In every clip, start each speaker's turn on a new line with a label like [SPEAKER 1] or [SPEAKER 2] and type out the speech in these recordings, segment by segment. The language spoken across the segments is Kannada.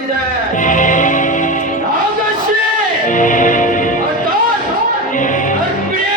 [SPEAKER 1] ಬರುತ್ತಿದೆ ಅರ್ಪಿಣೆ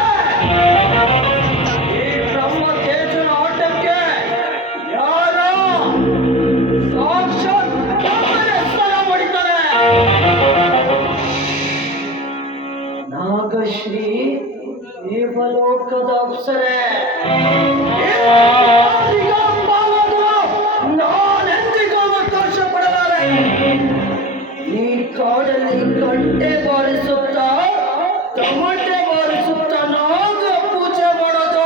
[SPEAKER 1] ನಾಗಶ್ರೀ ದೇವಲೋಕದ ಅಪ್ಸರೆ. ಈ ಕಾಡಲ್ಲಿ ಗಂಟೆ ಬಾರಿಸುತ್ತಾ ತಮಟೆ ಬಾರಿಸುತ್ತಾ ನಾಗ ಪೂಜೆ ಮಾಡೋದು.